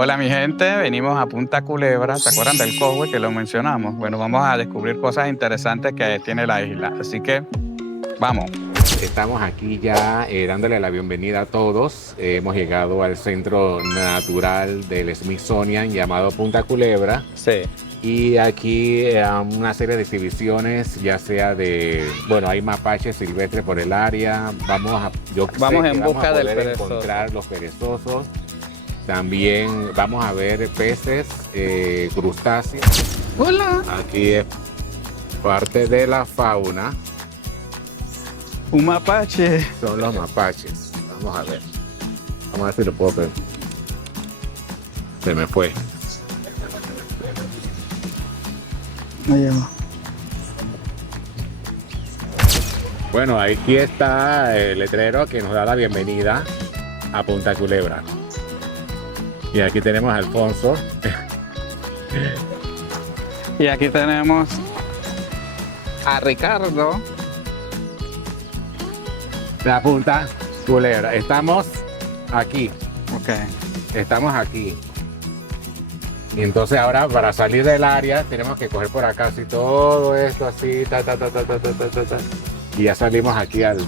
Hola mi gente, venimos a Punta Culebra, ¿se acuerdan del Cosway que lo mencionamos? Bueno, vamos a descubrir cosas interesantes que tiene la isla, así que vamos. Estamos aquí ya dándole la bienvenida a todos. Hemos llegado al centro natural del Smithsonian llamado Punta Culebra. Sí. Y aquí una serie de exhibiciones, ya sea de, bueno, hay mapaches silvestres por el área. Vamos en busca del perezoso. Encontrar los perezosos. También vamos a ver peces, crustáceos. Hola. Aquí es parte de la fauna. Un mapache. Son los mapaches. Vamos a ver. Vamos a ver si lo puedo ver. Se me fue. Ahí va. Bueno, aquí está el letrero que nos da la bienvenida a Punta Culebra. Y aquí tenemos a Alfonso. Y aquí tenemos a Ricardo. La Punta Culebra. Estamos aquí. Ok. Estamos aquí. Y entonces ahora para salir del área tenemos que coger por acá así todo esto así, y ya salimos aquí al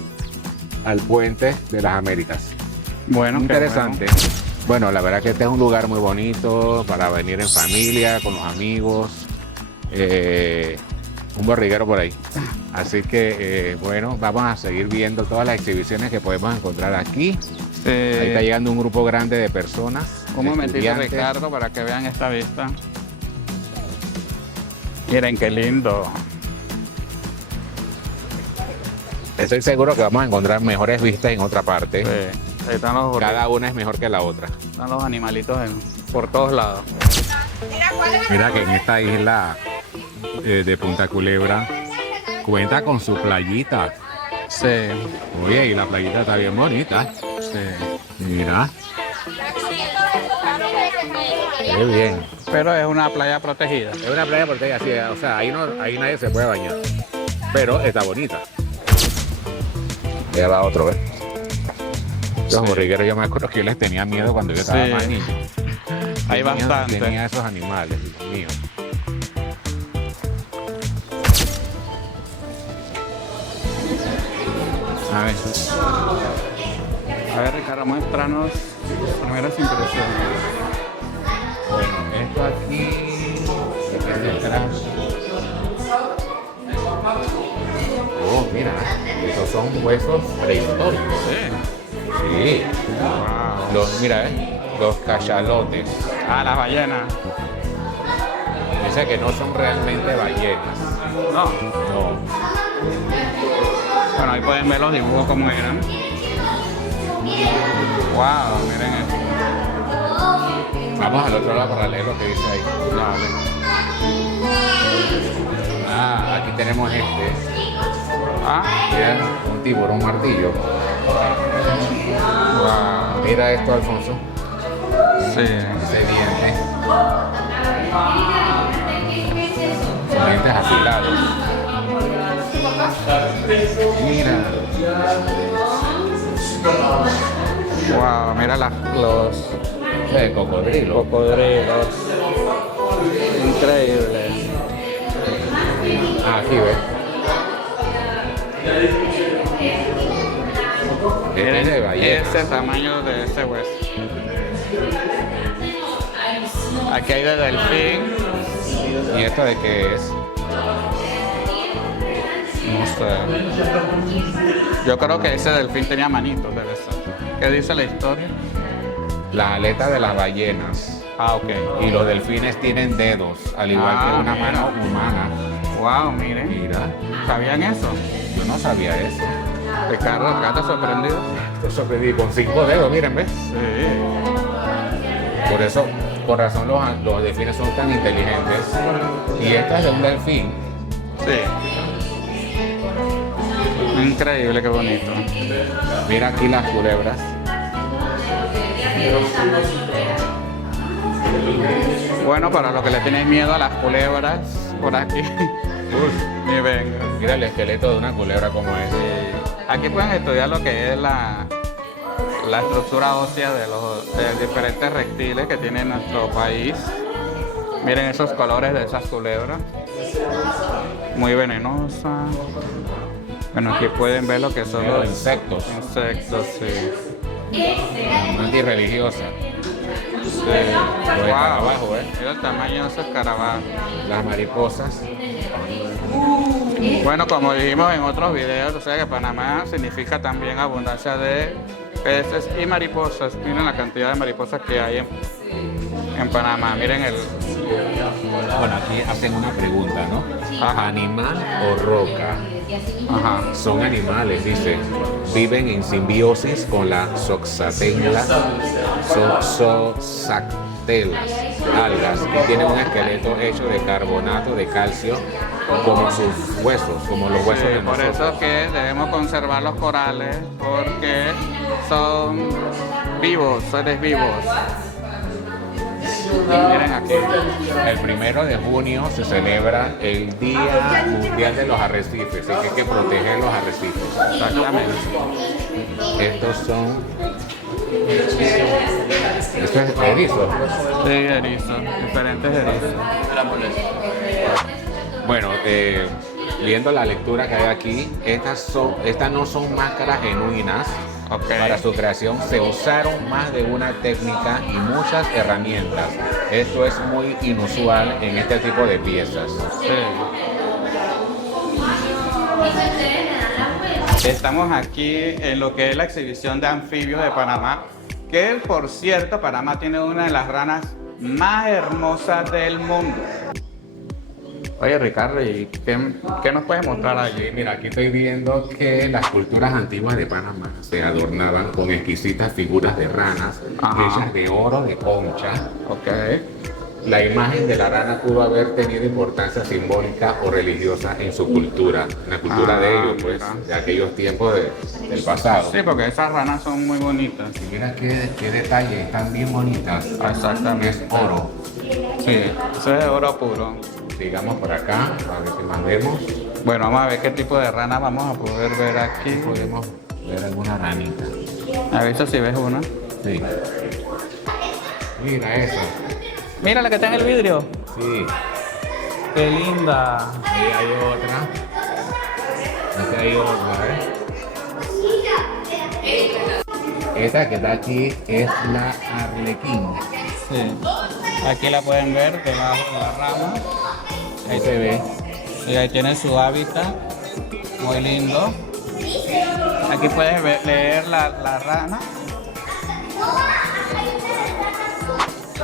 puente de las Américas. Bueno, interesante. Bueno, la verdad que este es un lugar muy bonito para venir en familia, con los amigos. Un borriguero por ahí. Así que, bueno, vamos a seguir viendo todas las exhibiciones que podemos encontrar aquí. Sí. Ahí está llegando un grupo grande de personas. Un momentito, Ricardo, para que vean esta vista. Miren qué lindo. Estoy seguro que vamos a encontrar mejores vistas en otra parte. Sí. Ahí están los Cada una es mejor que la otra. Están los animalitos por todos lados. Mira que en esta isla de Punta Culebra cuenta con su playita. Sí. Oye, y la playita está bien bonita. Sí. Mira. Qué bien. Pero es una playa protegida. Es una playa protegida, sí, o sea, ahí nadie se puede bañar. Pero está bonita. Ya va otro, ¿ves? Los borrigueros, yo me acuerdo que yo les tenía miedo cuando yo estaba más niño. Hay bastante. Tenía esos animales, Dios mío. A ver, Ricardo, muéstranos tus primeras impresiones. Bueno, esto aquí es detrás. Oh, mira, estos son huesos prehistóricos. Sí. Wow. Mira, los cachalotes. Ah, las ballenas. Dice que no son realmente ballenas. No. No. Bueno, ahí pueden ver los dibujos como eran. Wow, miren esto. Vamos al otro lado para leer lo que dice ahí. Dale. Ah, aquí tenemos este. Ah, Mira, un tiburón martillo. wow. Mira esto, Alfonso. Sí. Ese diente. Son dientes afilados. Mira. Wow, mira los Cocodrilo. cocodrilos. Increíble. Ah, aquí ves. Este es de ballena. Ese tamaño de ese hueso. Aquí hay de delfín. ¿Y esto de qué es? No sé. Yo creo que ese delfín tenía manitos, debe ser. ¿Qué dice la historia? Las aletas de las ballenas. Ah, ok. Y los delfines tienen dedos, al igual que una mira. mano humana. Wow, miren. Mira, ¿Sabían eso? yo no sabía eso. Ricardo, ¿te sorprendido? Estoy sorprendido con 5 dedos, miren, ¿ves? Sí. Por eso, por razón los delfines son tan inteligentes. Y esta es de un delfín. Sí. Increíble, qué bonito. Mira aquí las culebras. Bueno, para los que le tienen miedo a las culebras, por aquí, ni venga. Mira el esqueleto de una culebra como es. Aquí pueden estudiar lo que es la estructura ósea de diferentes reptiles que tiene nuestro país. Miren esos colores de esas culebras. Muy venenosa. Bueno, aquí pueden ver lo que son los insectos. insectos, sí. Antirreligiosa. Sí. Los escarabajos, Mira el tamaño de esos escarabajos. Las mariposas. Bueno, como dijimos en otros videos, o sea que Panamá significa también abundancia de peces y mariposas. Miren la cantidad de mariposas que hay en Panamá. Miren el... Bueno, aquí hacen una pregunta, ¿no? Ajá. ¿Animal o roca? Ajá. Son animales, dice. Viven en simbiosis con la Zoxatella, Zoxactelas, algas, y tienen un esqueleto hecho de carbonato de calcio como sus huesos, como los huesos de Por nosotros. eso es que debemos conservar los corales, porque son vivos, seres vivos. Miren aquí. El 1 de junio se celebra el Día Mundial de los Arrecifes, así que hay que proteger los arrecifes. Exactamente. Estos son... Esto es erizo. Sí, erizos, diferentes erizos. Bueno, viendo la lectura que hay aquí, estas no son máscaras genuinas. Okay. Para su creación se usaron más de una técnica y muchas herramientas. Esto es muy inusual en este tipo de piezas. Sí. Estamos aquí en lo que es la exhibición de anfibios de Panamá, que por cierto, Panamá tiene una de las ranas más hermosas del mundo. Oye, Ricardo, ¿y qué nos puedes mostrar allí? Mira, aquí estoy viendo que las culturas antiguas de Panamá se adornaban con exquisitas figuras de ranas, Ajá. hechas de oro, de concha. Ok. La imagen de la rana pudo haber tenido importancia simbólica o religiosa en su cultura, en la cultura de ellos, pues, mira. de aquellos tiempos del pasado. Sí, porque esas ranas son muy bonitas. Y mira qué detalle, están bien bonitas. Exactamente. Es oro. Sí, eso es oro puro. Sigamos por acá, a ver si mandemos. Bueno, vamos a ver qué tipo de rana vamos a poder ver aquí. Podemos ver alguna ranita. A ver si ves una. Sí. Mira esa. Mira la que está en el vidrio. Sí. Qué linda. Ahí hay otra. Aquí hay otra, Esta que está aquí es la arlequín. Sí. Aquí la pueden ver debajo de la rama. Ahí se ve. Y ahí tiene su hábitat. Muy lindo. Aquí puedes leer la rana.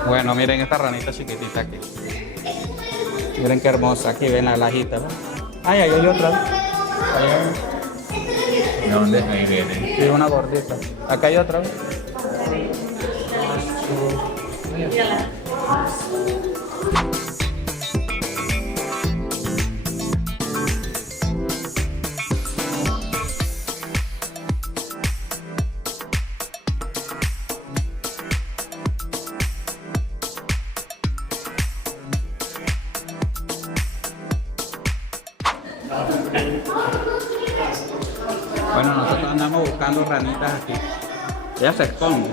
Bueno, miren esta ranita chiquitita aquí. Miren qué hermosa. Aquí ven la lajita, ¿no? Ay, ahí hay otra. ¿De dónde ahí viene? Sí, una gordita. Acá hay otra. Bueno, nosotros andamos buscando ranitas aquí. Ellas se esconden.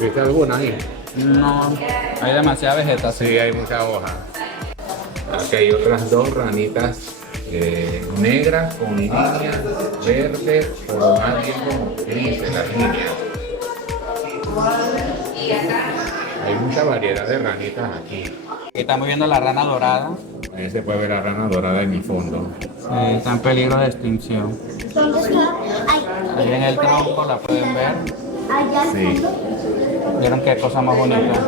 ¿Viste alguna ahí? No, hay demasiada vegetación. Sí, hay mucha hoja. Aquí hay otras dos ranitas negras con líneas verdes, o más bien como grises las líneas. Hay mucha variedad de ranitas aquí. Aquí estamos viendo la rana dorada. Ahí se puede ver la rana dorada en el fondo. Sí, está en peligro de extinción. ¿Dónde está? Ahí en el tronco la pueden ver. Allá. Sí. ¿Vieron qué cosa más bonita?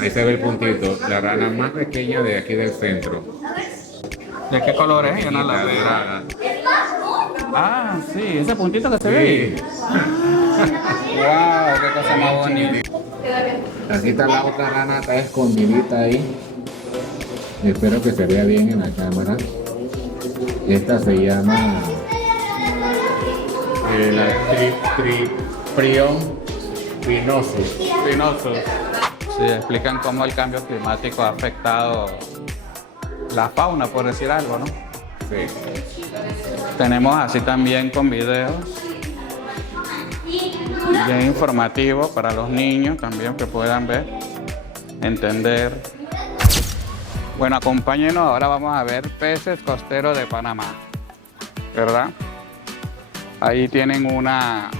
Ahí se ve el puntito. La rana más pequeña de aquí del centro. ¿De qué color es? Yo no la veo. Dorada. Ah, sí, ese puntito que se ve ahí. Wow, qué cosa más bonita. Aquí está la otra rana, está escondidita ahí. Espero que se vea bien en la cámara. Esta se llama la Triprion spinosus. Espinosos. Sí, explican cómo el cambio climático ha afectado la fauna, por decir algo, ¿no? Sí. Tenemos así también con videos. Bien informativo para los niños también que puedan ver, entender. Bueno, acompáñenos, ahora vamos a ver peces costeros de Panamá, ¿verdad? Ahí tienen una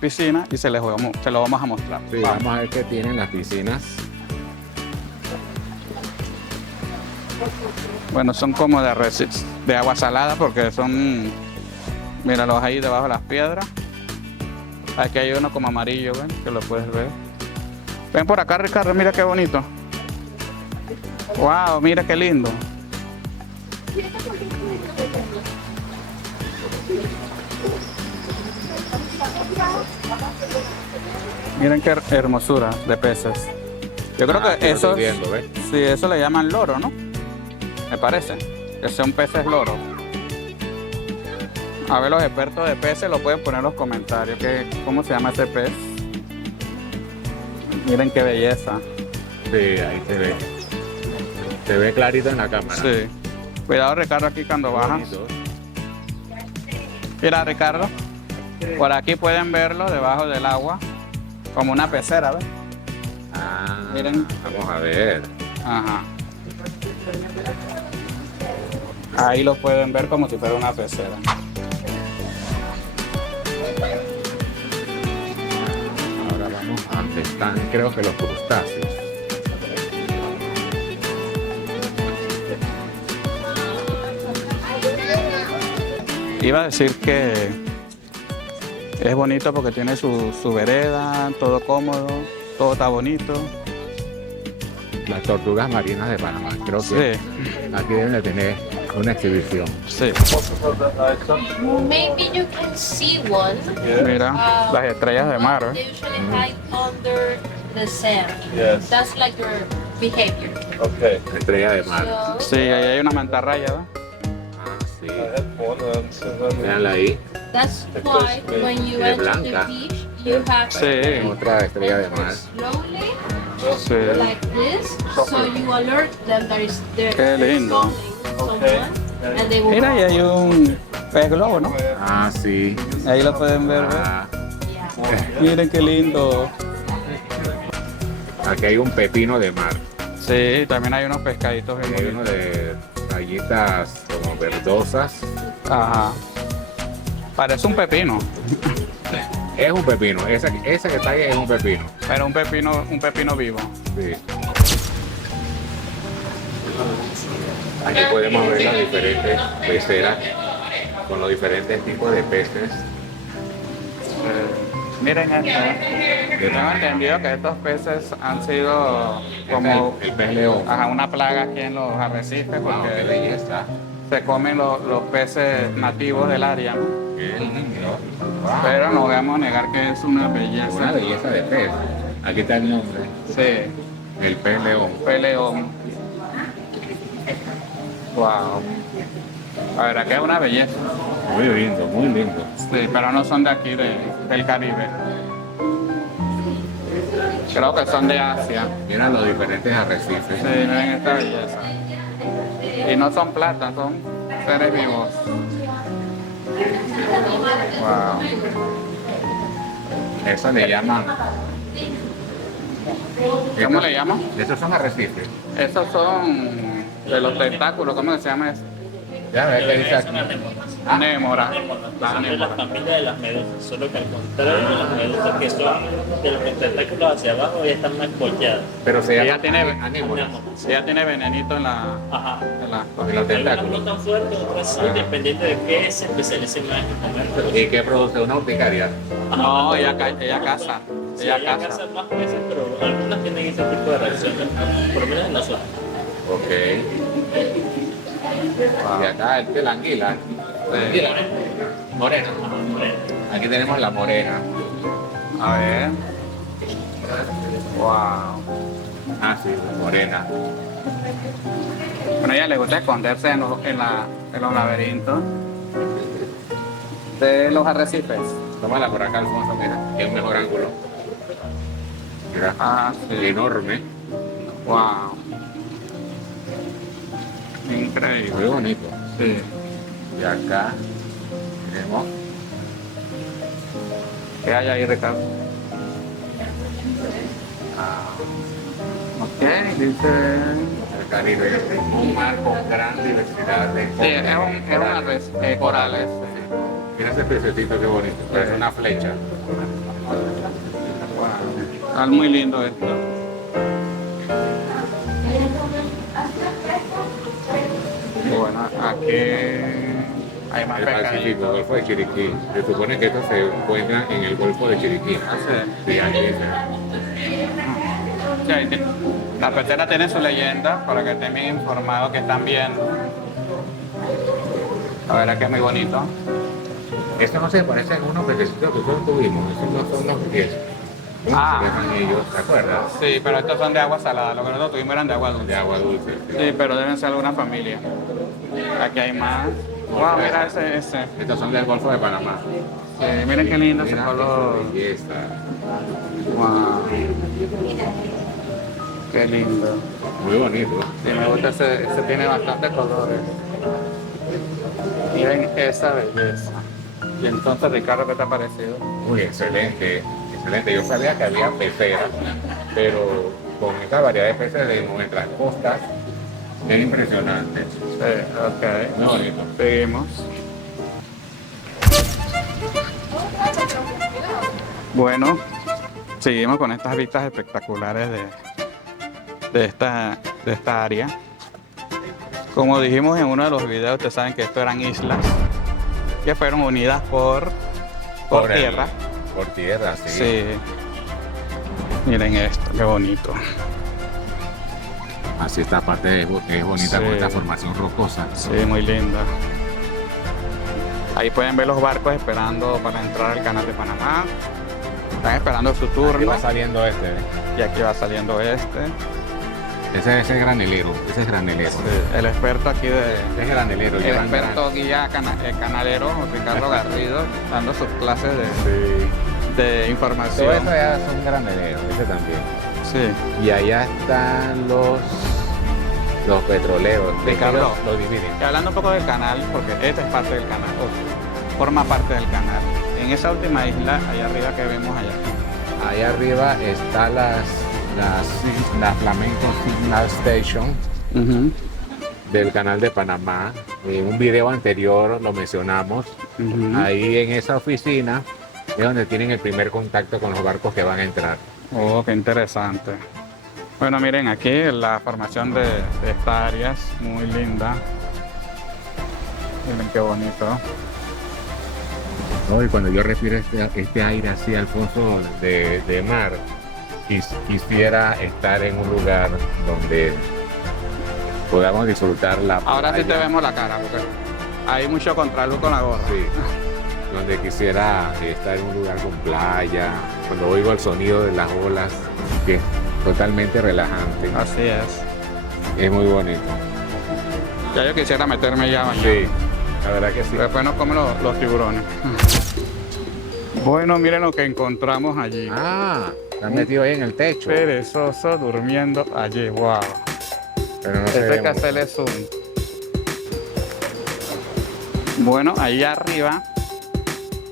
piscina y se lo vamos a mostrar. Sí, vamos a ver qué tienen las piscinas. Bueno, son como de agua salada porque son, míralos ahí debajo de las piedras. Aquí hay uno como amarillo, ¿ven? Que lo puedes ver. Ven por acá, Ricardo, mira qué bonito. Wow, mira qué lindo. Miren qué hermosura de peces. Yo creo que eso, sí, eso le llaman loro, ¿no? Me parece, que son peces loro. A ver, los expertos de peces lo pueden poner en los comentarios. ¿Cómo se llama ese pez? Miren qué belleza. Sí, ahí se ve. Se ve clarito en la cámara. Sí. Cuidado, Ricardo, aquí cuando bajas. Mira, Ricardo. Por aquí pueden verlo debajo del agua. Como una pecera, ¿ves? Ah, miren. Vamos a ver. Ajá. Ahí lo pueden ver como si fuera una pecera. Ahora vamos a donde están, creo que los crustáceos. Iba a decir que es bonito porque tiene su vereda, todo cómodo, todo está bonito. Las tortugas marinas de Panamá, creo que Sí, aquí deben de tener una exhibición. sí. Maybe you can see one. Mira, las estrellas de mar, They ¿eh? usually hide under the sand. Yes. That's like their behavior. Okay. Estrella de mar. So, Sí, ahí hay una mantarraya, ¿ves? Ah, sí. I had one once and then Veanla ahí. that's why when you De enter the blanca. beach, you have to Sí, Otra estrella de mar. slowly sí. like this, so you alert them that is there. Qué lindo. Someone, and they will Mira, ahí hay un pez globo, ¿no? Ah, sí. Ahí lo pueden ver, ¿ves? Ah, Yeah. Miren qué lindo. aquí hay un pepino de mar. Sí, también hay unos pescaditos bien Hay uno bonitos. de rayitas como verdosas. Ajá. Parece un pepino, Es un pepino. Ese que está ahí es un pepino. pero un pepino vivo. Sí. Aquí podemos ver las diferentes peceras con los diferentes tipos de peces. Miren esto. Tengo entendido que estos peces han sido como El pez león. una plaga aquí en los arrecifes Wow, qué porque belleza. se comen los peces nativos del área, ¿no? Qué lindo. Wow. Pero no vamos a negar que es una Una belleza. belleza de pez. Aquí está el nombre. Sí, El pez león. peleón. Wow. La verdad que es una belleza. Muy lindo, muy lindo. Sí, pero no son de aquí, del Caribe. Creo que son de Asia. Mira los diferentes arrecifes. Sí, miren esta belleza. Y no son plantas, son seres vivos. Wow. Eso le llaman. ¿Cómo le llaman? Esos son arrecifes. Esos son de los tentáculos, ¿cómo que se llama eso? Ya ves que dice aquí. Anémora. Son de la familia de las medusas, solo que al contrario de las medusas que son de los tentáculos hacia abajo ya están más volteadas. Pero se Ella llama tiene- anémonas. Ella tiene venenito en la... Ajá. En la En los Algunas tentáculos. no tan fuertes, otras sí, dependiendo de qué se especialice más en comer. ¿Y qué produce una urticaria? no, ella caza. Sí, Ella hay caza. casas más peces, pero algunas tienen ese tipo de reacciones, por lo menos en nosotros. Ok. Y acá el de la anguila. Anguila. Morena. Aquí tenemos la morena. A ver. Wow. Ah, sí, morena. Bueno, a ella le gusta esconderse en los laberintos de los arrecifes. Tómala por acá, Alfonso, mira. Es un mejor ángulo. Mira. Ah, sí. Enorme. Wow. Increíble. Muy bonito. Sí. Y acá tenemos ¿Qué hay ahí, Ricardo? Ok, dice... El Caribe, un mar con gran diversidad de Sí, es una res, corales. Mira ese pececito, qué bonito. Es una flecha. Está muy lindo esto. Bueno, aquí hay más El Pacífico, pescaditos. Golfo de Chiriquí. Se supone que esto se encuentra en el Golfo de Chiriquí. Sí, ahí dice. Sí, ahí tiene. La pecera tiene su leyenda para que estén bien informados que están viendo. La verdad que es muy bonito. Esto no se parece a unos pececitos que nosotros tuvimos. Esos no son los pies. Ah. Ellos, ¿te acuerdas? Sí, pero estos son de agua salada. Lo que nosotros tuvimos eran de agua dulce. De agua dulce. Sí, pero deben ser alguna familia. Aquí hay más. Wow, mira ese. Estos son del Golfo de Panamá. Sí, miren qué lindo ese Mira color. esa belleza. Wow. Qué lindo. Muy bonito. Sí, me gusta ese tiene bastantes colores. Miren esa belleza. Y entonces, Ricardo, ¿qué te ha parecido? Muy excelente, excelente. Yo sabía que había peceras, pero con esta variedad de peces de nuestras costas, es impresionante. Sí, ok. Muy bonito. Seguimos. Bueno, seguimos con estas vistas espectaculares de esta área. Como dijimos en uno de los videos, ustedes saben que esto eran islas que fueron unidas por tierra. Por tierra, sí. Sí. Miren esto, qué bonito. Así esta parte es bonita Sí. con esta formación rocosa. Sí, muy linda. Ahí pueden ver los barcos esperando para entrar al canal de Panamá. Están esperando su Aquí turno. va saliendo este. Y aquí va saliendo este. Ese es granelero, ese es granelero. Sí, el experto aquí Ese es granelero. el llevan experto guía canalero, Ricardo Garrido, dando sus clases de información. Todo eso ya son graneleros, ese también. Sí. Y allá están los petroleros. Ricardo. Los dividen. Y hablando un poco del canal, porque este es parte del canal, forma parte del canal. En esa última isla, allá arriba que vemos allá. Allá arriba está la Flamenco Signal Station del canal de Panamá. En un video anterior lo mencionamos. Ahí en esa oficina es donde tienen el primer contacto con los barcos que van a entrar. Oh, qué interesante. Bueno, miren aquí la formación de esta área es muy linda. Miren qué bonito. ¿No? Y cuando yo respiro este aire así, Alfonso, de mar, quisiera estar en un lugar donde podamos disfrutar la Ahora sí te playa. vemos la cara, porque hay mucho contraluz con la gorra. Sí, donde quisiera estar en un lugar con playa, cuando oigo el sonido de las olas, que es totalmente relajante. Así es. Es muy bonito. Ya yo quisiera meterme ya a bañar. Sí, la verdad que sí. Pero después nos comen los tiburones. Bueno, miren lo que encontramos allí. Ah, están metidos ahí en el techo. Perezoso durmiendo allí. Wow. Pero no se Esto hay que ve hacerle zoom. Bueno, ahí arriba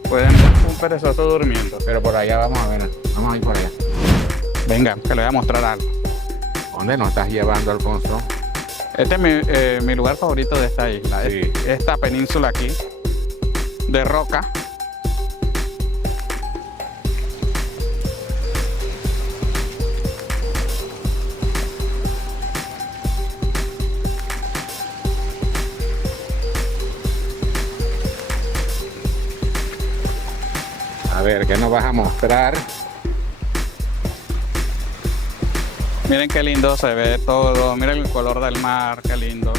pueden ver un perezoso durmiendo. Pero por allá vamos a ver. Vamos a ir por allá. Venga, que le voy a mostrar algo. ¿Dónde nos estás llevando, Alfonso? Este es mi lugar favorito de esta isla. Sí. Esta península aquí, de roca. A ver, ¿qué nos vas a mostrar? Miren qué lindo se ve todo. Miren el color del mar, qué lindo.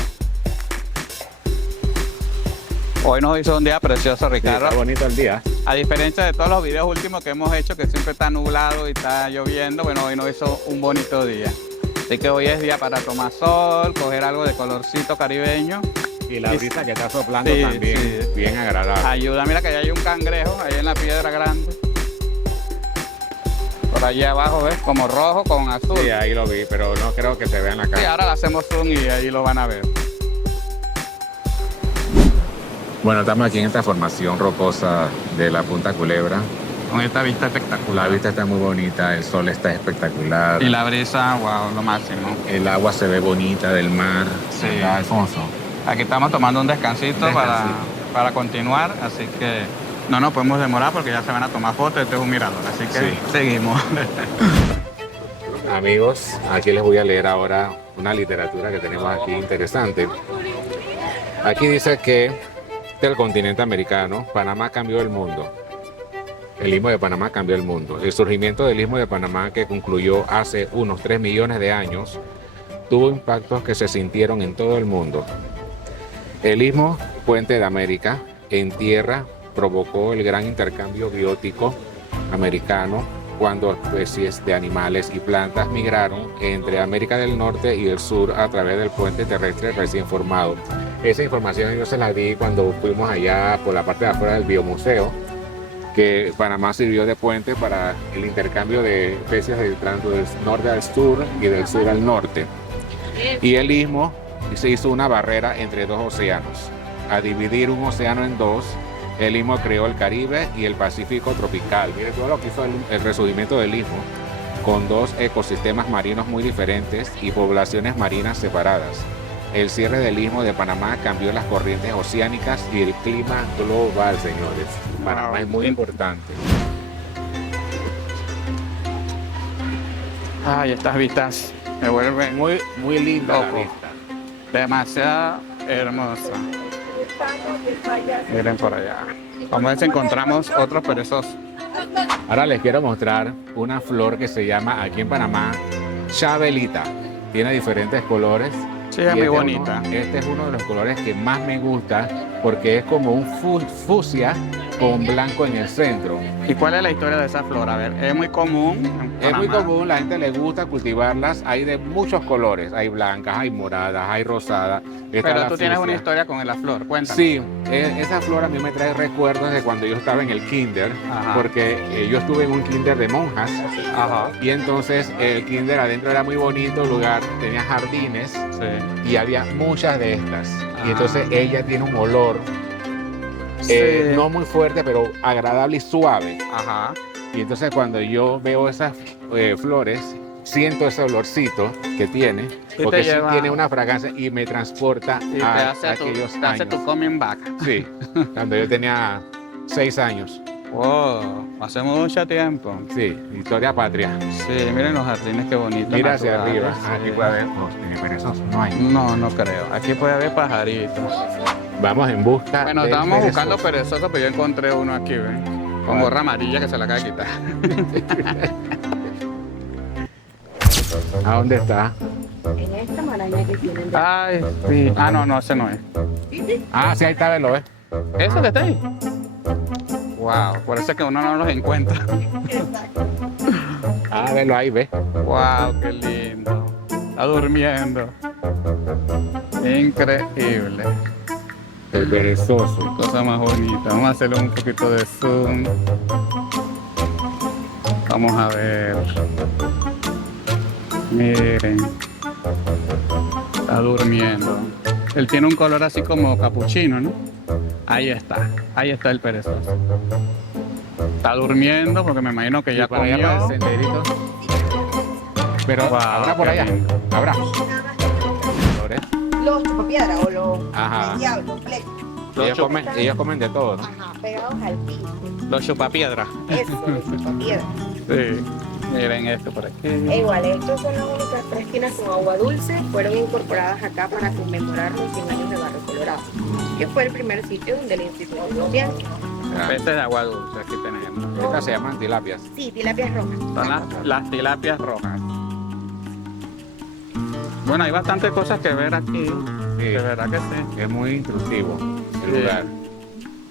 Hoy nos hizo un día precioso, Sí, Ricardo. está bonito el día. A diferencia de todos los videos últimos que hemos hecho, que siempre está nublado y está lloviendo, bueno, hoy nos hizo un bonito día. Así que hoy es día para tomar sol, coger algo de colorcito caribeño. Y la brisa que está soplando Sí, también, sí. bien agradable. Ayuda, mira que allá hay un cangrejo, ahí en la piedra grande. Por allí abajo, ¿ves? Como rojo con azul. Sí, ahí lo vi, pero no creo que se vea en la Sí, cara. ahora le hacemos zoom y ahí lo van a ver. Bueno, estamos aquí en esta formación rocosa de la Punta Culebra. con esta vista La espectacular. vista está muy bonita, el sol está espectacular. Y la brisa, wow, lo máximo. El agua se ve bonita del mar. Sí. ¿Verdad, Alfonso? Aquí estamos tomando un descansito, Descansito. para continuar, así que no nos podemos demorar porque ya se van a tomar fotos. Este es un mirador, así que Sí. seguimos. Amigos, aquí les voy a leer ahora una literatura que tenemos aquí interesante. Aquí dice que del continente americano, Panamá cambió el mundo. El Istmo de Panamá cambió el mundo. El surgimiento del Istmo de Panamá, que concluyó hace unos 3 millones de años, tuvo impactos que se sintieron en todo el mundo. El Istmo, puente de América, en tierra, provocó el gran intercambio biótico americano cuando especies de animales y plantas migraron entre América del Norte y el Sur a través del puente terrestre recién formado. Esa información yo se la di cuando fuimos allá por la parte de afuera del biomuseo, que Panamá sirvió de puente para el intercambio de especies del norte al sur y del sur al norte. Y el istmo se hizo una barrera entre dos océanos. A dividir un océano en dos, el istmo creó el Caribe y el Pacífico tropical. Mire todo lo que hizo el resurgimiento del istmo, con dos ecosistemas marinos muy diferentes y poblaciones marinas separadas. El cierre del Istmo de Panamá cambió las corrientes oceánicas y el clima global, señores. Panamá es muy importante. Ay, estas vistas me vuelven Muy linda la loco. vista. Demasiado hermosa. Miren por allá. Vamos a ver si encontramos otros perezosos. Ahora les quiero mostrar una flor que se llama aquí en Panamá Chabelita. Tiene diferentes colores. Sí, es Y muy este bonita. Este es uno de los colores que más me gusta porque es como un fucsia con blanco en el centro. ¿Y cuál es la historia de esa flor? A ver, es muy común. en Es muy Panamá. común, la gente le gusta cultivarlas. Hay de muchos colores. Hay blancas, hay moradas, hay rosadas. Está Pero la tú tienes una fucsia. historia con la flor, cuéntame. Sí, esa flor a mí me trae recuerdos de cuando yo estaba en el kinder, Ajá. porque yo estuve en un kinder de monjas. Ajá. Y entonces el kinder adentro era muy bonito, el lugar tenía jardines Sí. y había muchas de estas. Ah. Y entonces ella tiene un olor Sí. no muy fuerte, pero agradable y suave. Ajá. Y entonces cuando yo veo esas flores, siento ese olorcito que tiene, te porque sí lleva- tiene una fragancia y me transporta Y te a hace, aquellos te hace años. tu coming back. Sí, cuando yo tenía 6 años. Wow, hace mucho tiempo. Sí, historia patria. Sí, miren los jardines qué bonitos. Mira hacia naturales, arriba. sí. Aquí puede haber perezosos. No hay. No, no creo. Aquí puede haber pajaritos. Vamos en busca Bueno, del estábamos buscando perezoso. perezosos, pero yo encontré uno aquí, ¿ven? Con ¿Cuál? gorra amarilla que se la acaba de quitar. ¿A dónde está? En esta maraña que tienen de... Ay, sí. Ah, no, no, ese no es. Ah, sí, ahí está, velo, ¿eh? ¿Eso que está ahí? Wow, por eso es que uno no los encuentra. Ah, velo ahí, ve. Wow, qué lindo. Está durmiendo. Increíble. El perezoso. Cosa más bonita. Vamos a hacerle un poquito de zoom. Vamos a ver. Miren. Está durmiendo. Él tiene un color así como capuchino, ¿no? Ahí está. Ahí está el perezoso. Está durmiendo porque me imagino que ya Y para allá para el comió. senderito. Pero Wow, habrá por qué allá. lindo. Habrá. Flores. Los chupapiedras o los Ajá. diablos, flex. Ellos comen de todo, ¿no? Ajá, pegados al piso. Los chupapiedras. Eso, los chupapiedras. Sí. Miren esto por aquí. E igual, estos son las únicas 3 esquinas con agua dulce. Fueron incorporadas acá para conmemorar los 100 años de Barrio Colorado, que fue el primer sitio donde el instituto dio ciencia. Peces de agua dulce aquí tenemos. Estas se llaman tilapias. Sí, tilapias rojas. Son las tilapias rojas. Bueno, hay bastantes cosas que ver aquí. Sí. De verdad que sí. Es muy instructivo el Sí. lugar.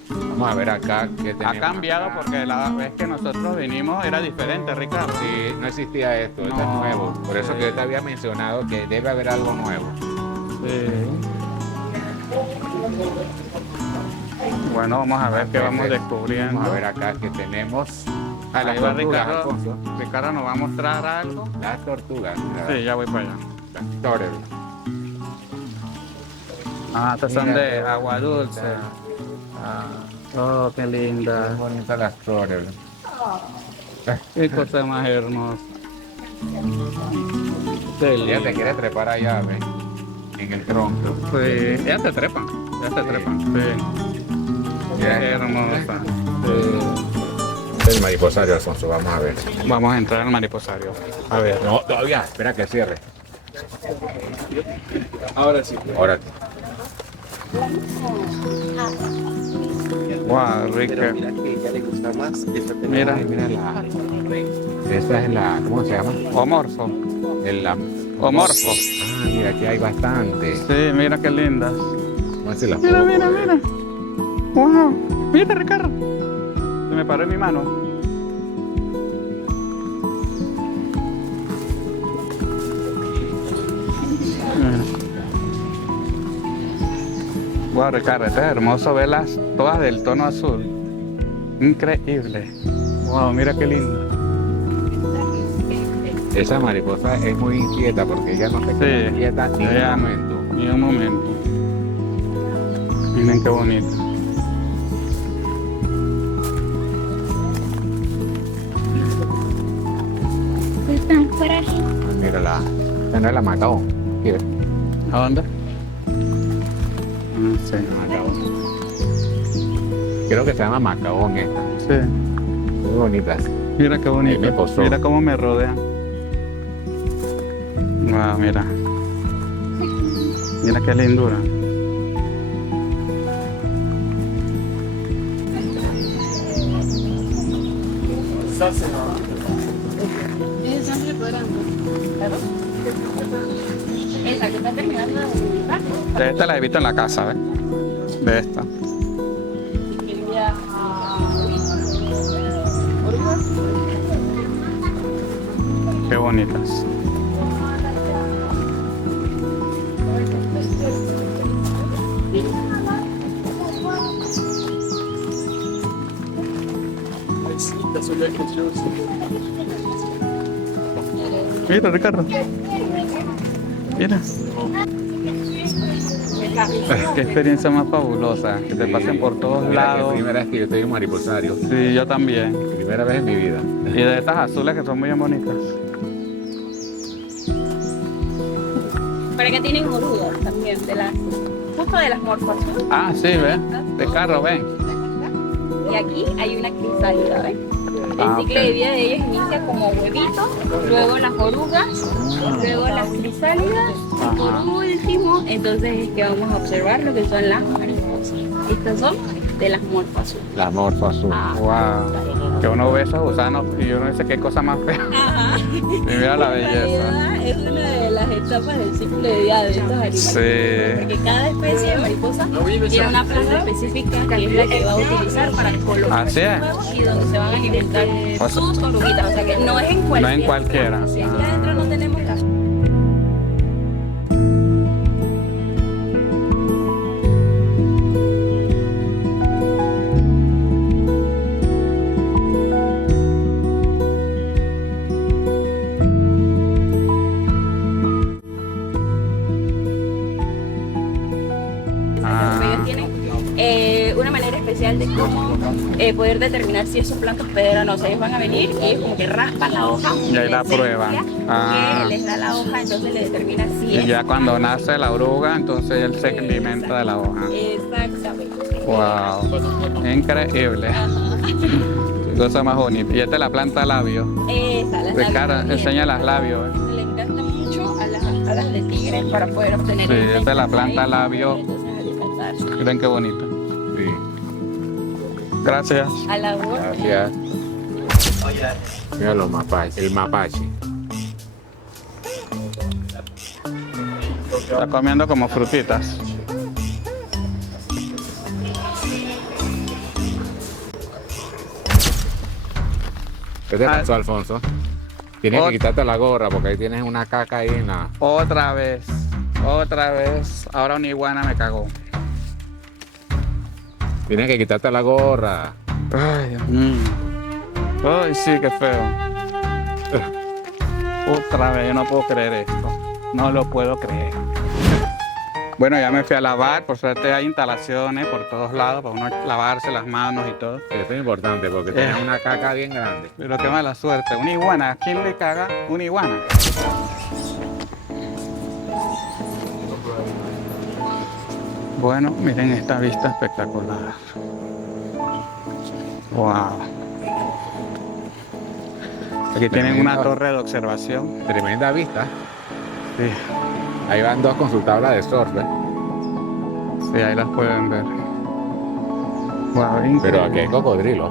Vamos a ver acá qué tenemos. Ha cambiado acá. porque la vez que nosotros vinimos era diferente, Ricardo. Sí, no existía esto, esto es No, nuevo. Por eso sí. que yo te había mencionado que debe haber algo nuevo. Sí. Bueno, vamos a ver qué vamos descubriendo. Vamos a ver acá que tenemos a las Ahí va tortugas, Ricardo. Alfonso. Ricardo nos va a mostrar algo. Las tortugas. mira, Sí, ya voy para allá. las turtles. Ah, estas son Mira, de qué agua dulce. bonita. Oh, qué linda. Qué bonitas las turtles. Qué cosa más hermosa. Qué Ella lindo. te quiere trepar allá, ¿ves? En el tronco. Sí, ya se trepan. Ya se trepan. Sí. Qué hermosa. Sí. El mariposario, Alfonso, vamos a ver. Vamos a entrar al mariposario. A ver. No, todavía, espera que cierre. Ahora sí. Ahora, Wow, rica. Mira que ella le gusta más. Esta Mira. mira la. Esta es la, ¿cómo se llama? Omorfo. La. Omorfo. Ah, mira, aquí hay bastante. Sí, mira qué lindas. Vamos a ver si la Mira, puedo mira, poner. mira. Wow. Mira, Ricardo. Se me paró en mi mano. Wow, Ricardo, esto es hermoso verlas todas del tono azul. Increíble. Wow, mira qué lindo. Esa mariposa es muy inquieta porque ella no se queda Sí, quieta ni ella un no. momento. Ni un momento. Miren qué bonito. Ah, mira la. Esta no es la Macao. Mira, ¿A dónde? Sí. Macao. Creo que se llama Macaón esta. Sí. Muy bonitas. Mira qué Ahí me bonito. posó. Mira cómo me rodean. Wow, mira. Mira qué lindura. Están preparando. Esa que está terminando de publicar. De esta la he visto en la casa, ¿ves? De esta. Quería Qué bonitas. Está súper precioso. Mira, Ricardo. Mira. Qué experiencia más fabulosa. Que te pasen por todos Mira que lados. primera vez que yo estoy en un mariposario. Sí, yo también. Primera vez en mi vida. Y de estas azules que son muy bonitas. Pero que tienen orugas también, justo de las morfas. Ah, sí, ¿ves? De carro, ven. Y aquí hay una crisálida, ¿ven? El Ah, ciclo ok. de vida de ellos inicia como huevitos, luego las orugas, luego las crisálidas, y por Ajá. último, entonces es que vamos a observar lo que son las mariposas. Estas son de las morfas. La morfa azul. Wow. Que uno ve esos gusanos y uno dice qué cosa más fea. Ajá. Y mira la En belleza. realidad es una de las etapas del ciclo de vida de estos animales. Sí. Porque cada especie de mariposa tiene una planta específica que es la que va a utilizar para colocar Así sus es. huevos y donde se van a alimentar O sea, sus oruguitas. O sea que no es en cualquiera. No en cualquiera. Si aquí adentro no tenemos las Ah, ellos tienen una manera especial de cómo poder determinar si esos plantas pueden o no. O sea, ellos van a venir y ellos como que raspan la hoja Y ahí la les prueban. esencia, Ah. que les da la hoja, entonces le determina si y es ya cuando nace la oruga, entonces él se alimenta de la hoja. exactamente. Wow. Increíble. Qué cosa más bonita. Y esta es la planta labio. Esa, las Ricardo, labios enseña las labios. le encanta mucho a las alas de tigre para poder obtener Sí, el esta es la ahí, planta labio. entonces alimentar Miren qué bonita. Sí. Gracias. a la boca. Gracias. Mira los mapaches. El mapache. Está comiendo como frutitas. ¿Qué te Ah. pasó, Alfonso? Tienes Ot- que quitarte la gorra porque ahí tienes una caca ahí en la... Otra vez. Otra vez. Ahora una iguana me cagó. Tienes que quitarte la gorra. Ay, Dios mío. Ay, sí, qué feo. Otra vez, yo no puedo creer esto. No lo puedo creer. Bueno, ya me fui a lavar, por suerte hay instalaciones por todos lados para uno lavarse las manos y todo. Eso es importante porque tienes una caca bien grande. Pero qué mala suerte, una iguana, ¿a quién le caga una iguana? Bueno, miren esta vista espectacular. Wow. Aquí tienen una torre de observación. Tremenda vista. Sí, Ahí van dos con su tabla de surf, ¿eh? sí, ahí las pueden ver. Wow, Pero increíble. aquí hay cocodrilos.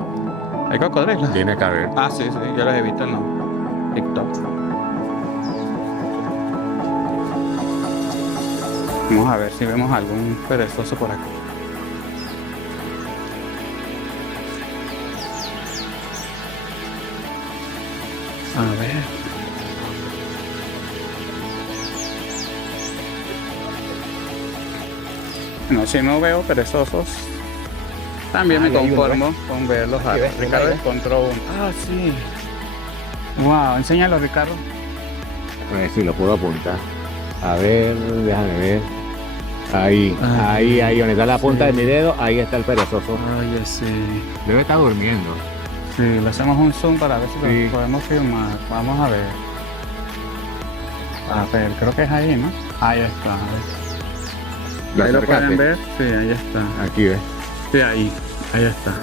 ¿Hay cocodrilos? Tiene que haber. Ah, sí, sí, yo los he visto en los TikTok. Vamos a ver si vemos algún perezoso por aquí. A ver. No, si no veo perezosos, también me Ahí hay uno, conformo con verlos. Aquí ves, Ricardo ahí. encontró uno. Ah, sí. Wow, enséñalo, Ricardo. A ver si lo puedo apuntar. A ver, déjame ver. Ahí, ahí, donde está la punta de mi dedo, ahí está el perezoso. Oye, sí. Debe estar durmiendo. Sí, le hacemos un zoom para ver si Sí. lo podemos filmar. Vamos a ver. A ver, creo que es ahí, ¿no? Ahí está. A ver. Ahí lo pueden ver. Sí, ahí está. Aquí ves. Sí, ahí está.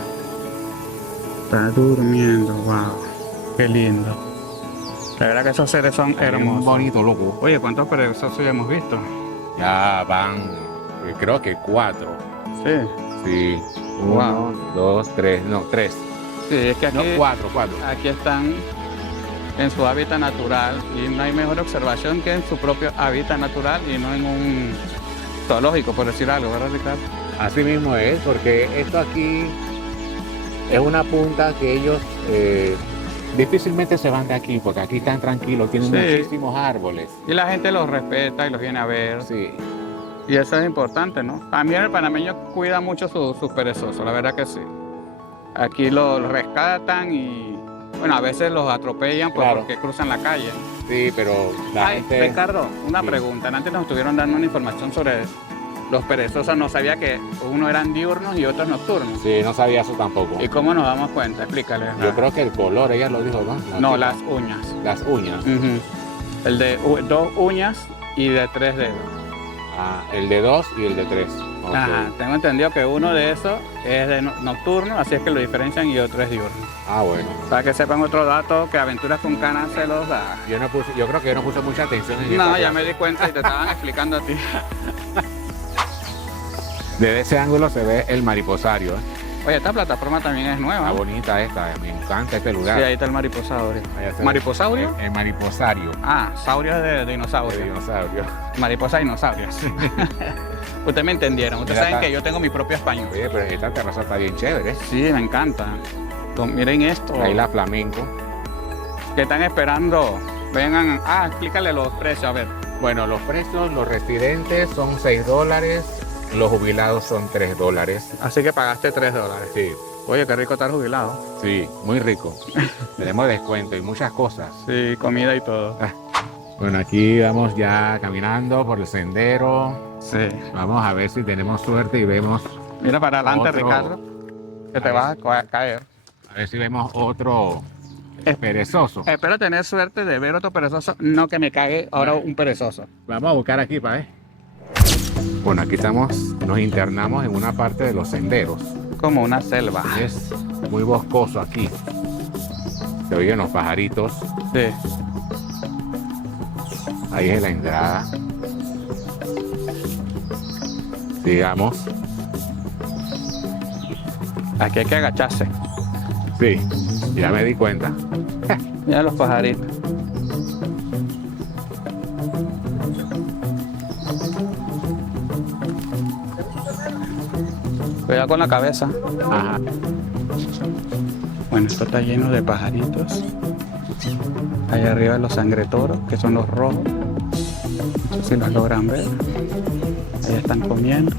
Está durmiendo, wow. Qué lindo. La verdad que esos seres son Un hermosos. bonito, loco. Oye, ¿cuántos perezosos ya hemos visto? Ya van, creo que 4. Sí. Sí. 1, Wow. 2, 3, no, 3. Sí, es que aquí, No, 4. aquí están en su hábitat natural y no hay mejor observación que en su propio hábitat natural y no en un zoológico, por decir algo, ¿verdad, Ricardo? Así mismo es, porque esto aquí es una punta que ellos difícilmente se van de aquí, porque aquí están tranquilos, tienen Sí. muchísimos árboles. Y la gente los respeta y los viene a ver. Sí. Y eso es importante, ¿no? También el panameño cuida mucho sus perezosos, la verdad que sí. Aquí los rescatan y, bueno, a veces los atropellan pues, Claro. porque cruzan la calle. Sí, pero la Ay, gente... Ricardo, una Sí. pregunta. Antes nos estuvieron dando una información sobre los perezosos. No sabía que unos eran diurnos y otros nocturnos. Sí, no sabía eso tampoco. ¿Y cómo nos damos cuenta? Explícale. Yo creo que el color, ella lo dijo, ¿no? No, las uñas. Las uñas. Ujú. El de 2 uñas y de 3 dedos. Ah, el de 2 y el de 3. Ajá, tengo entendido que uno de esos es de nocturno, así es que lo diferencian, y otro es diurno. Ah, bueno. Para que sepan otro dato que Aventuras con Canas se los da. Yo creo que yo no puse mucha atención en No, esta ya clase. me di cuenta y te estaban explicando a ti. Desde ese ángulo se ve el mariposario. ¿Eh? Oye, esta plataforma también es nueva. Está bonita esta, me encanta este Sí, lugar. ahí está el mariposaurio. Allá se ve ¿Mariposaurio? El mariposario. Ah, saurio de El dinosaurio. dinosaurio. Mariposa dinosaurios. Ustedes me entendieron. Ustedes Mira, saben está- que yo tengo mi propio español. Oye, pero esta terraza está bien chévere. Sí, me encanta. Miren esto. Ahí la flamenco. Que están esperando. Vengan. Ah, explícale los precios, a ver. Bueno, los precios, los residentes son $6, los jubilados son $3. Así que pagaste $3. Sí, Oye, qué rico estar jubilado. sí, muy rico. Tenemos descuento y muchas cosas. Sí, comida y todo. Bueno, aquí vamos ya caminando por el sendero. Sí. Vamos a ver si tenemos suerte y vemos, Mira para adelante, Otro. Ricardo. Que te A vas a caer. a ver si vemos otro perezoso. Espero tener suerte de ver otro perezoso. No que me cague ahora un perezoso. Vamos a buscar aquí para ver. Bueno, aquí estamos, nos internamos en una parte de los senderos. Como una selva. Es muy boscoso aquí. Se oyen los pajaritos. Sí. Ahí es la entrada. Sigamos. Aquí hay que agacharse. Sí, ya me di cuenta. Mira los pajaritos. Cuidado con la cabeza. Ajá. Bueno, esto está lleno de pajaritos. Allá arriba los sangretoros, que son los rojos. No sé si los logran ver. Ahí están comiendo.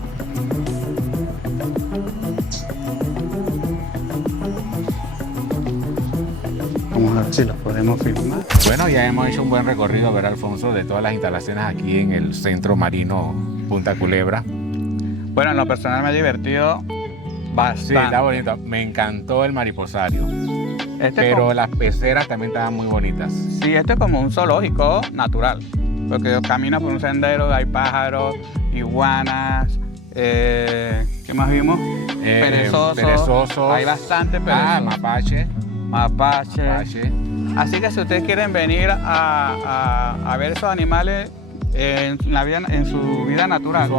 Vamos a ver si los podemos filmar. Bueno, ya hemos hecho un buen recorrido, ver Alfonso, de todas las instalaciones aquí en el Centro Marino Punta Culebra. Bueno, en lo personal me he divertido bastante. Sí, está bonito. Me encantó el mariposario. Este Pero las peceras también estaban muy bonitas. Sí, esto es como un zoológico natural, porque caminas por un sendero, hay pájaros, iguanas, ¿qué más vimos? Perezosos. Hay bastante perezosos. Mapache. Mapache. Así que si ustedes quieren venir a ver esos animales en su vida natural,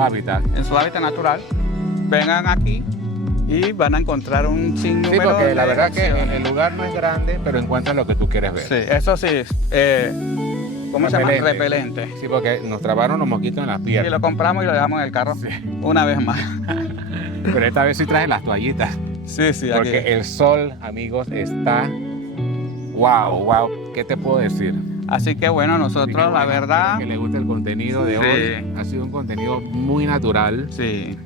en su hábitat natural, vengan aquí y van a encontrar un sinnúmero. Sí, porque la de verdad que opciones. el lugar no es grande, pero encuentras lo que tú quieres ver. Sí, eso sí. ¿Cómo se llama? Repelente. Sí, porque nos trabaron los mosquitos en las Y piernas. lo compramos y lo dejamos en el carro una vez más. Pero esta vez sí traje las toallitas. Sí, sí, aquí. Porque el sol, amigos, está... Wow. ¿Qué te puedo decir? Así que bueno, nosotros Así que, la verdad, que le gusta el contenido de Sí. hoy. Ha sido un contenido muy natural sí.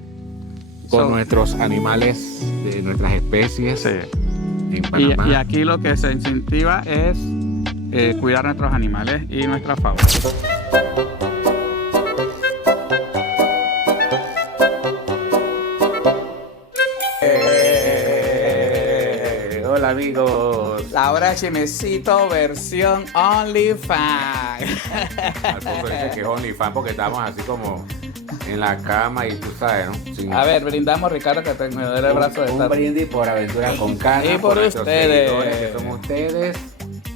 con nuestros animales, de nuestras especies Sí. en Panamá. Y aquí lo que se incentiva es cuidar nuestros animales y nuestra fauna. Hola amigos. La hora chimecito versión OnlyFans. Alfonso dice que es OnlyFans porque estamos así como en la cama y tú sabes, ¿no? Sin- A ver, brindamos, Ricardo, que me duele el brazo de un estar. brindis por Aventuras con Cana. Y por nuestros ustedes. seguidores, que son ustedes,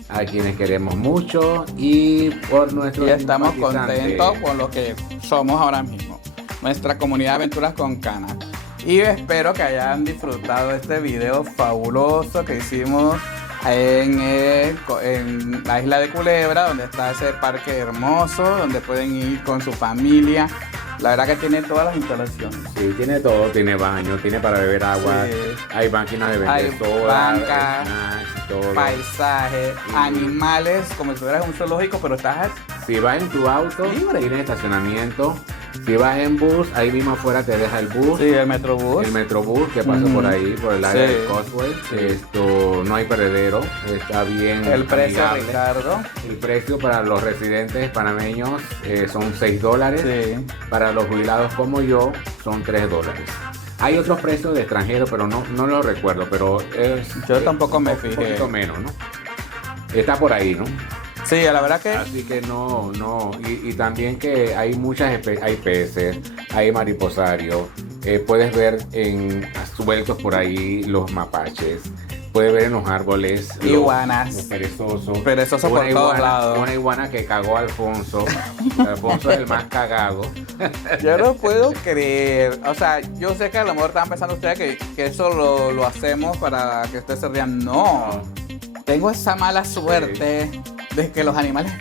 a quienes queremos mucho, y por nuestros Y estamos simpatizantes. contentos con lo que somos ahora mismo. Nuestra comunidad de Aventuras con Cana. Y espero que hayan disfrutado de este video fabuloso que hicimos en la isla de Culebra, donde está ese parque hermoso, donde pueden ir con su familia. La verdad que tiene todas las instalaciones. Sí, tiene todo, tiene baño, tiene para beber agua, Sí. hay máquinas de Hay vender soda, banca, snacks y todo. Paisaje, animales, como si fueras un zoológico, pero estás Si vas en tu auto, Libre. tienes estacionamiento. Si vas en bus, ahí mismo afuera te deja el bus. sí, el Metrobús. El Metrobús que pasa Ujú. por ahí, por el área Sí. del Causeway. Sí. Esto, no hay perdedero, está bien El precio, amigable. Ricardo. El precio para los residentes panameños son $6. Sí. Para los jubilados como yo son $3. Hay otros precios de extranjero, pero no lo recuerdo, pero Yo tampoco me un fijé. poquito menos, ¿no? Está por ahí, ¿no? Sí, la verdad que Así que no. Y también que hay muchas especies, hay peces, hay mariposarios, puedes ver sueltos por ahí los mapaches, puedes ver en los árboles Iguanas. los perezosos. Perezosos por todos lados. Una iguana que cagó a Alfonso. Alfonso es el más cagado. yo no puedo creer. O sea, yo sé que a lo mejor están pensando ustedes que eso lo hacemos para que ustedes se rían. No. Tengo esa mala suerte de que los animales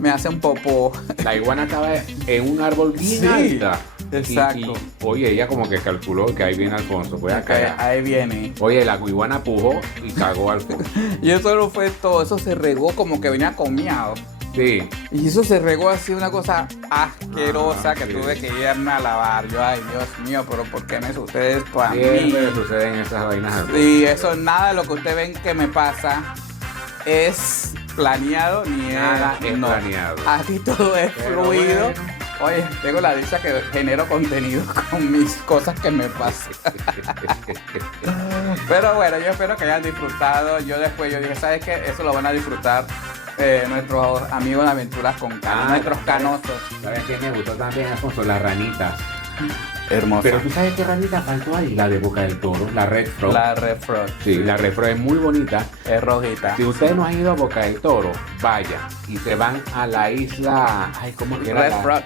me hacen popó. La iguana estaba en un árbol bien Sí, alta. exacto. Oye, ella como que calculó que ahí viene Alfonso. Voy a Ok, caer. ahí viene. Oye, la iguana pujó y cagó a Alfonso. Y eso no fue todo. Eso se regó como que venía comiado. Sí. Y eso se regó así, una cosa asquerosa que sí. tuve que irme a lavar. Yo, ay Dios mío, pero ¿por qué me sucede esto a mí? Siempre suceden esas vainas así. Sí, eso nada de lo que ustedes ven que me pasa es planeado ni Nada es no. planeado. Aquí todo es Pero fluido. bueno. Oye, tengo la dicha que genero contenido con mis cosas que me pasan. Pero bueno, yo espero que hayan disfrutado. Yo dije, ¿sabes qué? Eso lo van a disfrutar nuestros amigos de Aventuras con Cana, nuestros canosos. ¿Sabes qué me gustó también, Alfonso? Las ranitas. Hermosa. Pero tú sabes qué ranita faltó ahí, la de Boca del Toro, la Red Frog. La Red Frog. Sí, la Red Frog es muy bonita. Es rojita. Si ustedes no han ido a Boca del Toro, vayan y se van a la isla. Ay, ¿cómo que era? Red Frog.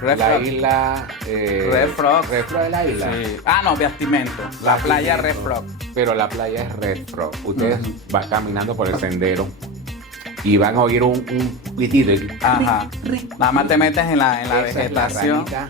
Red La Frog. isla. Red Frog. Red Frog de la isla. Sí. Ah, no, Bastimento. La playa Red Frog. Pero la playa es Red Frog. Ustedes Ujú. van caminando por el sendero y van a oír un pitido. Ajá. Nada más te metes en la Esa es la vegetación. ranita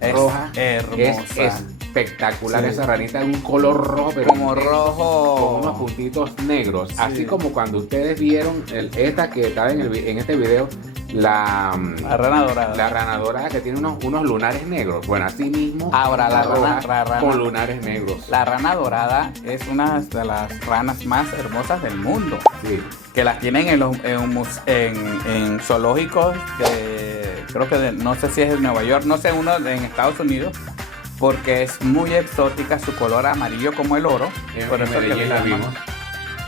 Es roja. hermosa. Es espectacular Sí. esa ranita, es un color rojo, pero Como intenso, rojo. con unos puntitos negros. Sí. Así como cuando ustedes vieron esta que estaba en este video, La rana dorada. la rana dorada que tiene unos lunares negros. Bueno, así mismo. Ahora, la roja rana- con lunares negros. La rana dorada es una de las ranas más hermosas del mundo. Sí. Que las tienen en zoológicos creo que no sé si es de Nueva York, no sé, uno en Estados Unidos, porque es muy exótica, su color amarillo como el oro. Por eso que le Medellín la llaman. vimos.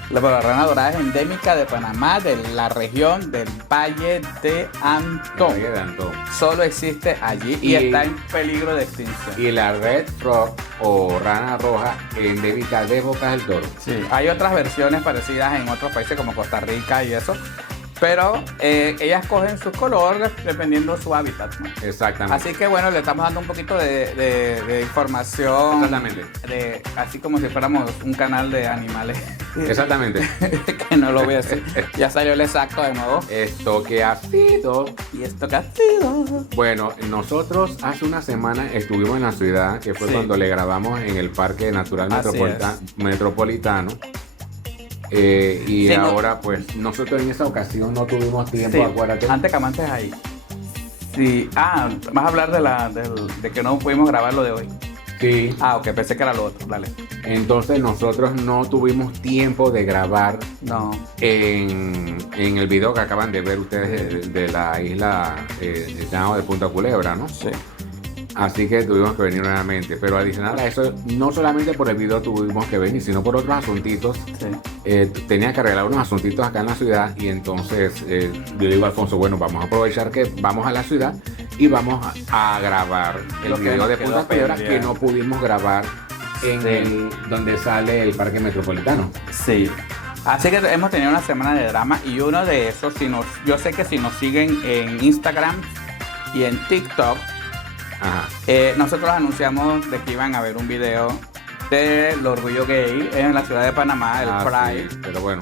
La rana dorada es endémica de Panamá, de la región del Valle de Antón. Valle de Antón. Solo existe allí y Y- está en peligro de extinción. Y la Red Frog o rana roja endémica de Bocas del Toro. Sí, hay otras versiones parecidas en otros países como Costa Rica y eso, pero ellas cogen su color dependiendo de su hábitat, ¿no? Exactamente. Así que bueno, le estamos dando un poquito de información, Exactamente. así como si fuéramos un canal de animales, Exactamente. que no lo voy a decir. Ya salió el exacto de nuevo. Esto que ha sido. Y esto que ha sido. Bueno, nosotros hace una semana estuvimos en la ciudad, que fue Sí. cuando le grabamos en el Parque Natural Así Metropolitano. Y Sí, no- ahora, pues, nosotros en esa ocasión no tuvimos tiempo, Sí, acuérdate. antes que amantes ahí. Sí, vas a hablar de que no pudimos grabar lo de hoy. Sí, Ah, ok, pensé que era lo otro, dale. entonces nosotros no tuvimos tiempo de grabar No, en el video que acaban de ver ustedes de la isla llamado de Punta Culebra, ¿no? sí. Así que tuvimos que venir nuevamente. Pero adicional a eso, no solamente por el video tuvimos que venir, sino por otros asuntitos. Sí. Tenía que arreglar unos asuntitos acá en la ciudad y entonces yo le digo a Alfonso, bueno, vamos a aprovechar que vamos a la ciudad y vamos a grabar el Lo que video nos de quedó Punta Culebra que pendiente. no pudimos grabar en Sí. el donde sale el Parque Metropolitano. Sí. Así que hemos tenido una semana de drama y uno de esos, yo sé que si nos siguen en Instagram y en TikTok, Ajá. nosotros anunciamos de que iban a ver un video del orgullo gay en la ciudad de Panamá, el Pride. Sí, pero bueno,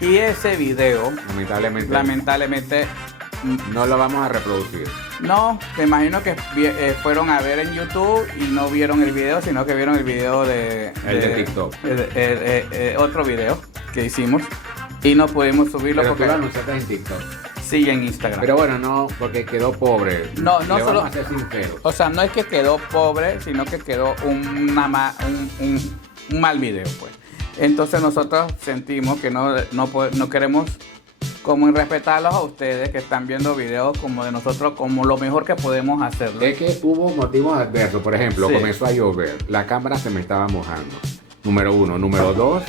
Y ese video, lamentablemente, no lo vamos a reproducir. no, me imagino que fueron a ver en YouTube y no vieron el video, sino que vieron el video El de TikTok. Otro video que hicimos y no pudimos subirlo Pero tú porque lo anunciaste en TikTok. sigue en Instagram. Pero bueno, no, porque quedó pobre. No Le solo- vamos a ser sinceros. O sea, no es que quedó pobre, sino que quedó un mal video, pues. Entonces nosotros sentimos que no queremos como irrespetarlos a ustedes que están viendo videos como de nosotros, como lo mejor que podemos hacerlo. Es que hubo motivos adversos. Por ejemplo, Sí. comenzó a llover. La cámara se me estaba mojando. Número uno. Número dos,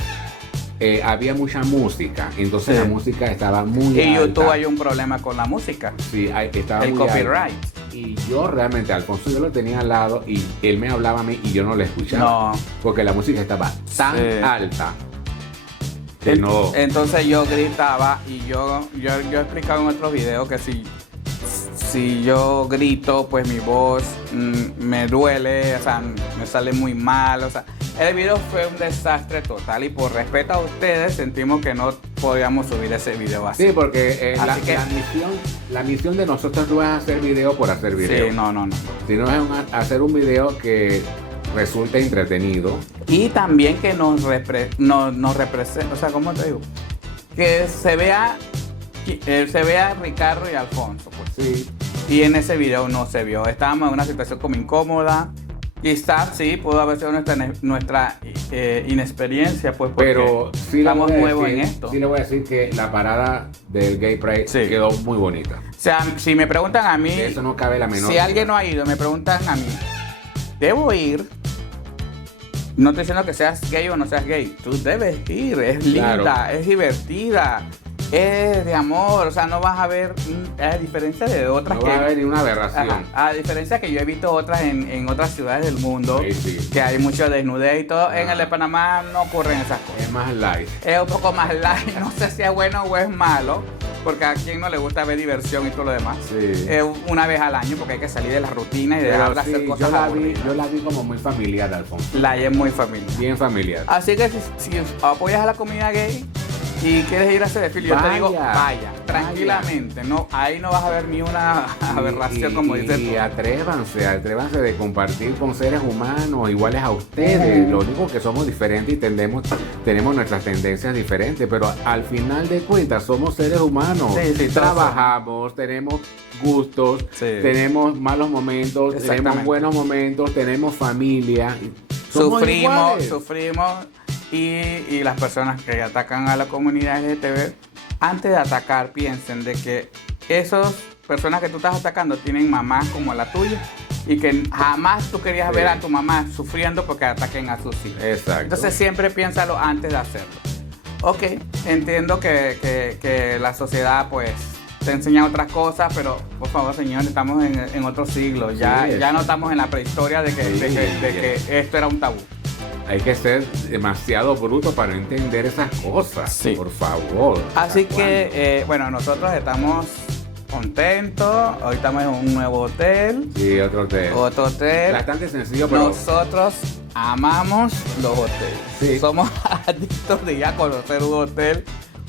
había mucha música. Entonces Sí. la música estaba muy Y alta. YouTube hay un problema con la música, Sí, estaba el muy alta. copyright. Y yo realmente, Alfonso, yo lo tenía al lado y él me hablaba a mí y yo no le escuchaba. No. Porque la música estaba tan Sí. alta que no. Entonces yo gritaba y yo he explicado en otros videos que si yo grito, pues mi voz me duele, o sea, me sale muy mal, o sea, el video fue un desastre total y por respeto a ustedes sentimos que no podíamos subir ese video así. Sí, porque Así que- la misión de nosotros no es hacer video por hacer video. Sí, no. Sino es hacer un video que resulte entretenido. Y también que nos represente, o sea, ¿cómo te digo? Que se vea Ricardo y Alfonso, pues. Sí. Y en ese video no se vio. Estábamos en una situación como incómoda. Quizás sí, pudo haber sido nuestra inexperiencia, pues, porque Pero sí le estamos voy a nuevos decir- en esto. Sí le voy a decir que la parada del Gay Pride Sí. quedó muy bonita. O sea, si me preguntan a mí, De eso no cabe la menor si duda. alguien no ha ido, me preguntan a mí, ¿debo ir? No estoy diciendo que seas gay o no seas gay. Tú debes ir. Es linda, Claro. es divertida, es de amor. O sea, no vas a ver, a diferencia de otras No que... va a haber ni una aberración. Ajá, a diferencia que yo he visto otras en otras ciudades del mundo, Sí, sí. que hay mucho desnudez y todo, en Ah. el de Panamá no ocurren esas cosas. Es más light. Es un poco más light, no sé si es bueno o es malo, porque a quien no le gusta ver diversión y todo lo demás. Sí. Una vez al año, porque hay que salir de la rutina y Pero dejar de hacer sí, cosas aburridas. yo la vi como muy familiar, Alfonso. La es muy familiar. Bien familiar. Así que si apoyas a la comunidad gay y quieres ir a ese desfile, yo te digo, Vaya, vaya, tranquilamente. No, ahí no vas a ver ni una aberración, como dices Y tú. atrévanse de compartir con seres humanos iguales a ustedes. Lo único que somos diferentes y tenemos nuestras tendencias diferentes, pero al final de cuentas somos seres humanos. Sí, sí, todos Trabajamos, tenemos gustos, Sí. tenemos malos momentos, tenemos Exactamente. buenos momentos, tenemos familia. Somos iguales. Sufrimos y las personas que atacan a la comunidad LGTB, antes de atacar, piensen de que esos personas que tú estás atacando tienen mamás como la tuya y que jamás tú querías ver a tu mamá sufriendo porque ataquen a sus hijos. Exacto. Entonces siempre piénsalo antes de hacerlo. Ok, entiendo que la sociedad pues te enseña otras cosas, pero por favor, señor, estamos en otro siglo. Ya, Sí, ya no estamos en la prehistoria de que esto era un tabú. Hay que ser demasiado bruto para no entender esas cosas. Sí. Por favor. Así ¿Hasta que, bueno, nosotros estamos contentos. Hoy estamos en un nuevo hotel. cuándo? Sí, otro hotel. Otro hotel. Bastante sencillo, pero Nosotros amamos los hoteles. Sí. Somos adictos de ya conocer un hotel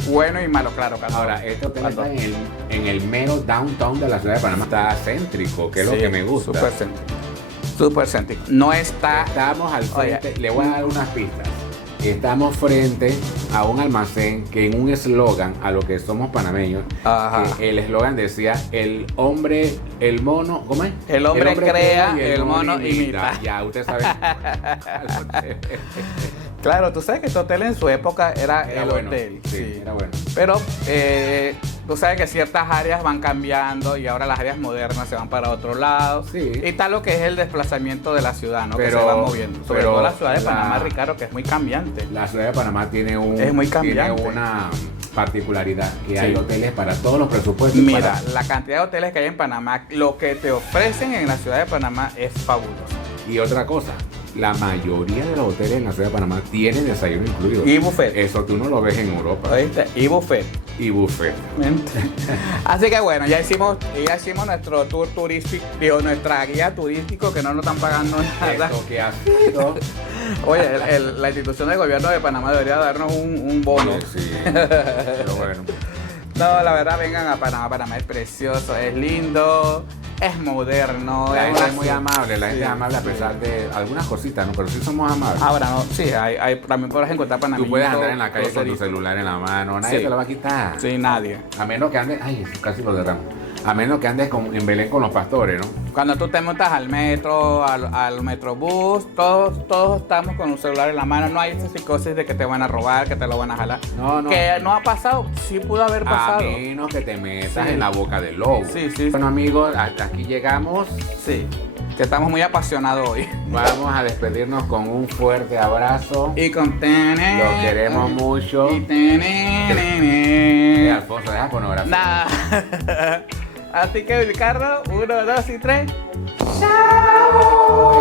bueno y malo, claro. ahora, este hotel está en el mero downtown de la ciudad de Panamá. Está céntrico, que es lo que me gusta. Súper céntrico. Súper céntrico. No está. Estamos al frente, Oye. le voy a dar unas pistas. Estamos frente a un almacén que en un eslogan a lo que somos panameños, Ajá. que el eslogan decía el hombre, el mono, ¿cómo es? El hombre crea, y el mono imita. Ya, usted sabe. Claro, tú sabes que este hotel en su época era el bueno, hotel. Sí, era bueno. Pero tú sabes que ciertas áreas van cambiando y ahora las áreas modernas se van para otro lado. Sí. Y está lo que es el desplazamiento de la ciudad, ¿no? que Pero- se va moviendo. Sobre pero todo la ciudad de la- Panamá, Ricardo, que es muy cambiante. La ciudad de Panamá tiene Es muy cambiante. tiene una particularidad, que Sí. hay hoteles para todos los presupuestos. Mira, para- la cantidad de hoteles que hay en Panamá, lo que te ofrecen en la ciudad de Panamá es fabuloso. Y otra cosa, la mayoría de los hoteles en la ciudad de Panamá tienen desayuno incluido. Y buffet. Eso tú no lo ves en Europa. ¿Oíste? Y buffet. Y buffet. Así que bueno, ya hicimos nuestro tour turístico, digo, nuestra guía turístico que no nos están pagando nada. Eso que ha sido. Oye, la institución del gobierno de Panamá debería darnos un bono. Oye, sí. Pero bueno. No, la verdad, vengan a Panamá. Panamá es precioso, es lindo, es moderno. La gente una es muy ciudad- amable, la gente Sí, es amable a sí. pesar de algunas cositas, ¿no? Pero sí somos amables. Ahora, no, sí, también podrás encontrar Panamá. Tú puedes andar en la calle con tu celular en la mano, nadie Sí. te lo va a quitar. Sí, nadie. A menos que andes, ay, casi lo derramo. A menos que andes en Belén con los pastores, ¿no? Cuando tú te montas al metro, al metrobús, todos estamos con un celular en la mano. No hay esas cosas de que te van a robar, que te lo van a jalar. No, no. Que no ha pasado, sí pudo haber A pasado. menos que te metas Sí. en la boca del lobo. Sí, sí. Bueno, amigos, hasta aquí llegamos. Sí, que estamos muy apasionados hoy. Vamos a despedirnos con un fuerte abrazo. Y con Tene. Los queremos mucho. Y Tene. Alfonso, deja pornografía. Nada. Así que, Ricardo, 1, 2 y 3. ¡Chao!